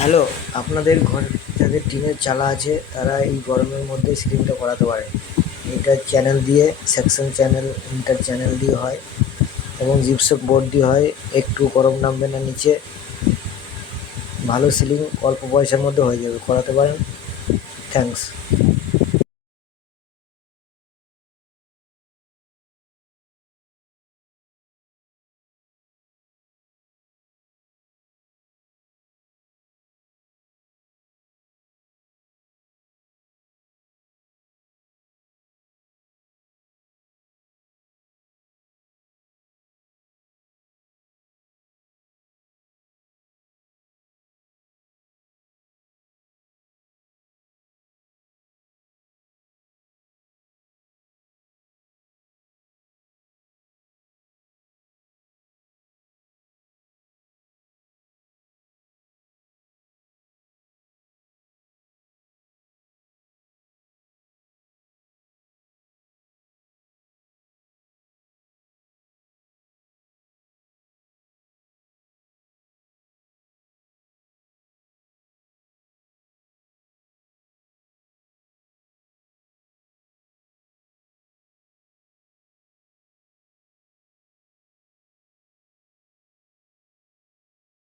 Hello, আপনাদের ঘরে যাদের টিনের চালা আছে তারা এই গরমের মধ্যে সিলিংটা করাতে পারে। এটা চ্যানেল দিয়ে, সেকশন চ্যানেল, ইন্টার চ্যানেল দিয়ে হয় এবং জিপসাম বোর্ড দিয়ে হয়। একটু গরম নামবে না নিচে, ভালো সিলিং অল্প পয়সার মধ্যে হয়ে যাবে, করাতে পারেন। থ্যাঙ্কস।